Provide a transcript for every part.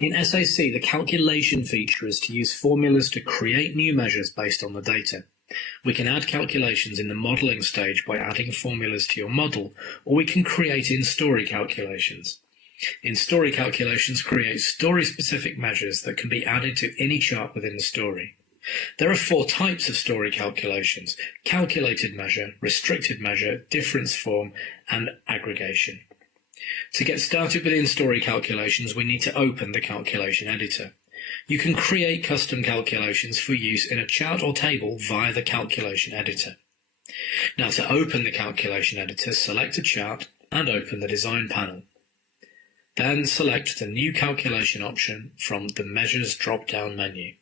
In SAC, the calculation feature is to use formulas to create new measures based on the data. We can add calculations in the modeling stage by adding formulas to your model, or we can create in-story calculations. In-story calculations create story-specific measures that can be added to any chart within the story. There are 4 types of story calculations: calculated measure, restricted measure, difference form, and aggregation. To get started with in-story calculations, we need to open the calculation editor. You can create custom calculations for use in a chart or table via the calculation editor. Now, to open the calculation editor, select a chart and open the design panel. Then select the new calculation option from the measures drop-down menu.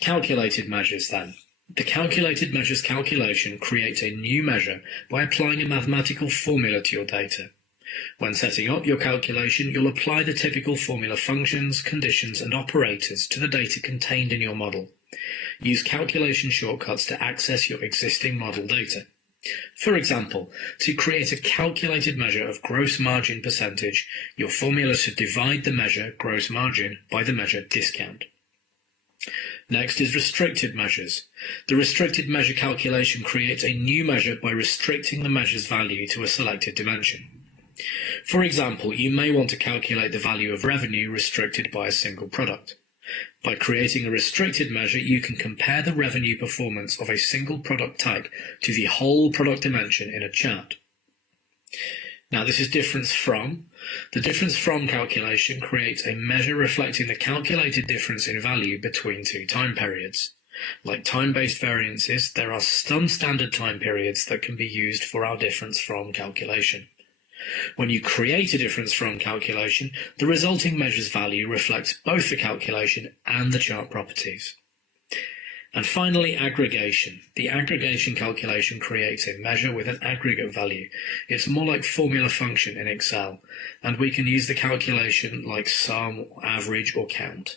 Calculated measures then. The calculated measures calculation creates a new measure by applying a mathematical formula to your data. When setting up your calculation, you'll apply the typical formula functions, conditions, and operators to the data contained in your model. Use calculation shortcuts to access your existing model data. For example, to create a calculated measure of gross margin percentage, your formula should divide the measure gross margin by the measure discount. Next is restricted measures. The restricted measure calculation creates a new measure by restricting the measure's value to a selected dimension. For example, you may want to calculate the value of revenue restricted by a single product. By creating a restricted measure, you can compare the revenue performance of a single product type to the whole product dimension in a chart. Now, this is difference from. The difference from calculation creates a measure reflecting the calculated difference in value between 2 time periods. Like time-based variances, there are some standard time periods that can be used for our difference from calculation. When you create a difference from calculation, the resulting measure's value reflects both the calculation and the chart properties. And finally, aggregation. The aggregation calculation creates a measure with an aggregate value. It's more like formula function in Excel, and we can use the calculation like sum, average, or count.